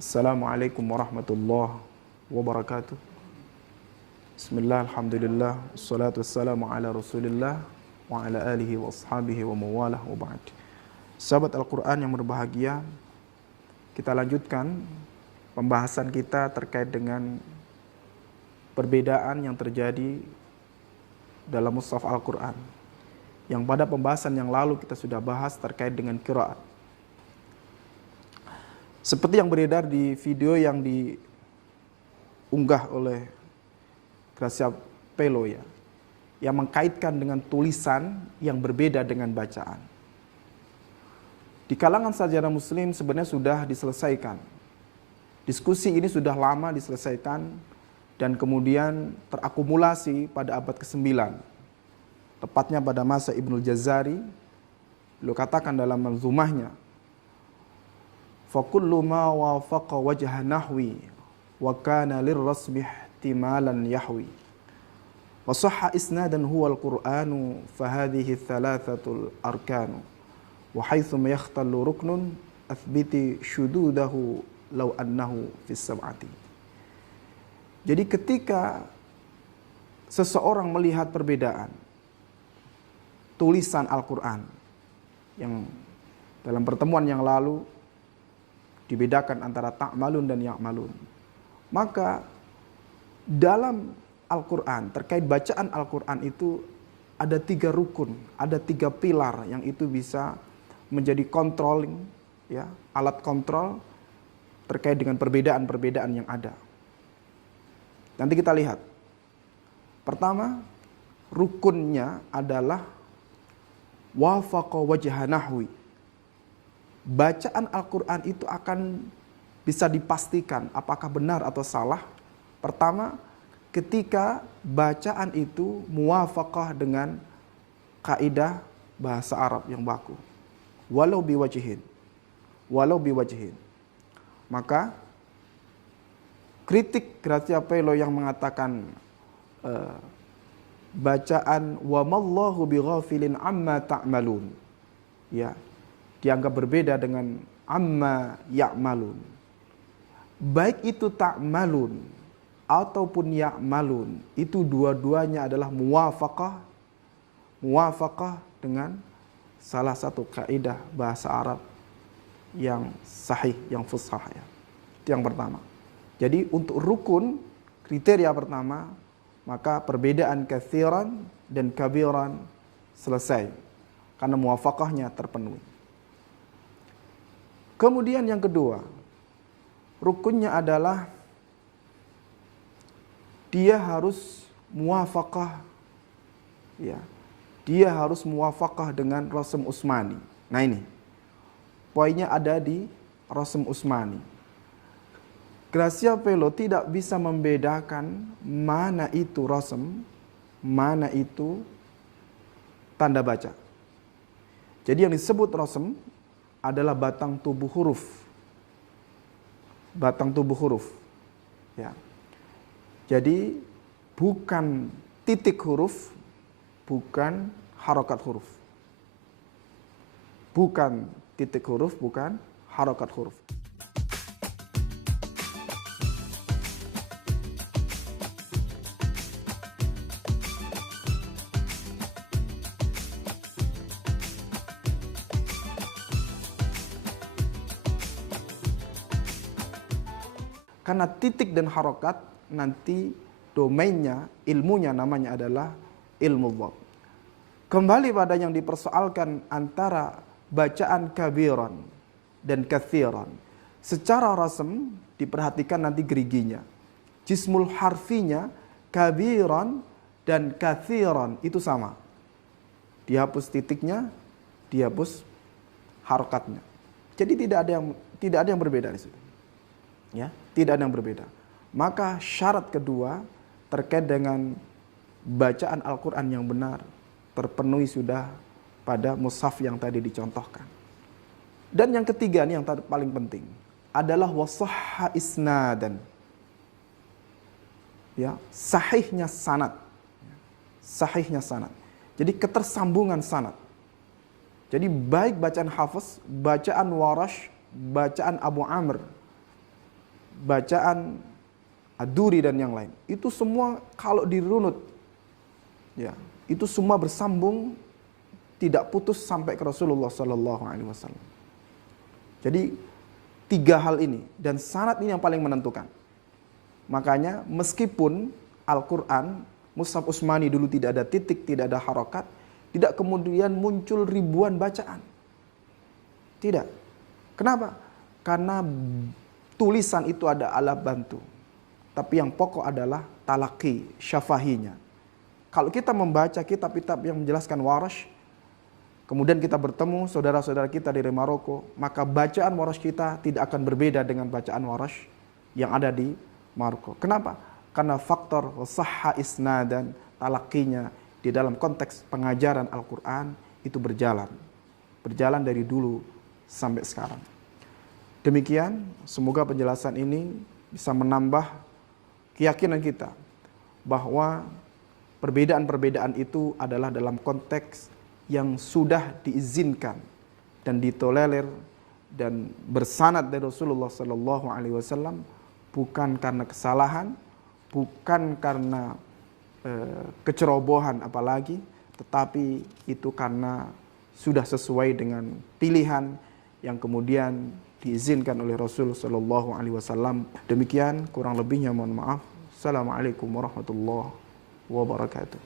Assalamualaikum warahmatullahi wabarakatuh. Bismillah, alhamdulillah, wassalatu wassalamu ala rasulillah wa ala alihi wa ashabihi wa mawalah wa ba'd. Sahabat Al-Quran yang berbahagia, kita lanjutkan pembahasan kita terkait dengan perbedaan yang terjadi dalam mushaf Al-Quran, yang pada pembahasan yang lalu kita sudah bahas terkait dengan qiraat. Seperti yang beredar di video yang diunggah oleh Gracia Pelo ya, yang mengkaitkan dengan tulisan yang berbeda dengan bacaan. Di kalangan sarjana muslim sebenarnya sudah diselesaikan. Diskusi ini sudah lama diselesaikan dan kemudian terakumulasi pada abad ke-9. Tepatnya pada masa Ibnul Jazari, beliau katakan dalam manzumahnya, فَكُلُّ مَا وَافَقَ وَجْهَ نَحْوِي وَكَانَ لِلرَّسْمِ احْتِمَالًا يَحْوِي وَصَحَّ إِسْنَادًا هُوَ الْقُرْآنُ فَهَذِهِ الثَّلَاثَةُ الْأَرْكَانُ وَحَيْثُمَ يَخْتَلُّ رُكْنٌ أَثْبِتِ شُذُوذَهُ لَوْ أَنَّهُ فِي السَّبْعَةِ. Jadi ketika seseorang melihat perbedaan tulisan Al-Quran, yang dalam pertemuan yang lalu dibedakan antara ta'malun dan ya'malun, maka dalam Al-Quran, terkait bacaan Al-Quran itu ada 3 rukun, ada 3 pilar yang itu bisa menjadi controlling, ya, alat kontrol terkait dengan perbedaan-perbedaan yang ada. Nanti kita lihat. Pertama, rukunnya adalah wafaqa wajha nahwi. Bacaan Al-Quran itu akan bisa dipastikan apakah benar atau salah. Pertama, ketika bacaan itu muwafaqah dengan kaidah bahasa Arab yang baku. Walau biwajhin. Maka kritik Gracia Pelo yang mengatakan bacaan wa mallahu bighafilin amma ta'malun, ya, dianggap berbeda dengan amma ya'malun. Baik itu ta'malun ataupun ya'malun, itu dua-duanya adalah muwafaqah dengan salah satu kaidah bahasa Arab yang sahih, yang fushah ya. Itu yang pertama. Jadi untuk rukun, kriteria pertama, maka perbedaan katsiran dan kabiran selesai karena muwafaqahnya terpenuhi. Kemudian yang kedua, rukunnya adalah dia harus muwafaqah, ya. Dia harus muwafaqah dengan Rasm Utsmani. Nah ini, poinnya ada di Rasm Utsmani. Gracia Pelo tidak bisa membedakan mana itu rasm, mana itu tanda baca. Jadi yang disebut rasm adalah batang tubuh huruf. Batang tubuh huruf. Ya. Jadi bukan titik huruf, bukan harokat huruf. Bukan titik huruf, bukan harokat huruf. Karena titik dan harokat nanti domainnya, ilmunya namanya adalah ilmu dhabt. Kembali pada yang dipersoalkan antara bacaan kabiran dan katsiran. Secara rasm diperhatikan nanti geriginya. Jismul harfinya kabiran dan katsiran itu sama. Dihapus titiknya, dihapus harokatnya. Jadi tidak ada yang berbeda di situ. Ya, tidak ada yang berbeda. Maka syarat kedua terkait dengan bacaan Al-Quran yang benar terpenuhi sudah pada mushaf yang tadi dicontohkan. Dan yang ketiga nih yang paling penting adalah wasahha isnadan. Ya, sahihnya sanad. Sahihnya sanad. Jadi ketersambungan sanad. Jadi baik bacaan Hafiz, bacaan Warash, bacaan Abu Amr, bacaan Ad-Duri dan yang lain. Itu semua kalau dirunut, ya, itu semua bersambung, tidak putus sampai ke Rasulullah Sallallahu Alaihi Wasallam. Jadi 3 hal ini dan sanad ini yang paling menentukan. Makanya meskipun Al-Quran Mushaf Utsmani dulu tidak ada titik, tidak ada harokat, tidak kemudian muncul ribuan bacaan. Tidak. Kenapa? Karena tulisan itu ada alat bantu. Tapi yang pokok adalah talaki, syafahinya. Kalau kita membaca kitab-kitab yang menjelaskan Warash, kemudian kita bertemu saudara-saudara kita dari Maroko, maka bacaan Warash kita tidak akan berbeda dengan bacaan Warash yang ada di Maroko. Kenapa? Karena faktor sahha isnadan, talakinya di dalam konteks pengajaran Al-Quran itu berjalan. Berjalan dari dulu sampai sekarang. Demikian, semoga penjelasan ini bisa menambah keyakinan kita bahwa perbedaan-perbedaan itu adalah dalam konteks yang sudah diizinkan dan ditolerir dan bersanad dari Rasulullah Sallallahu Alaihi Wasallam, bukan karena kesalahan, bukan karena kecerobohan apalagi, tetapi itu karena sudah sesuai dengan pilihan yang kemudian diizinkan oleh Rasul Sallallahu Alaihi Wasallam. Demikian, kurang lebihnya mohon maaf. Assalamualaikum warahmatullahi wabarakatuh.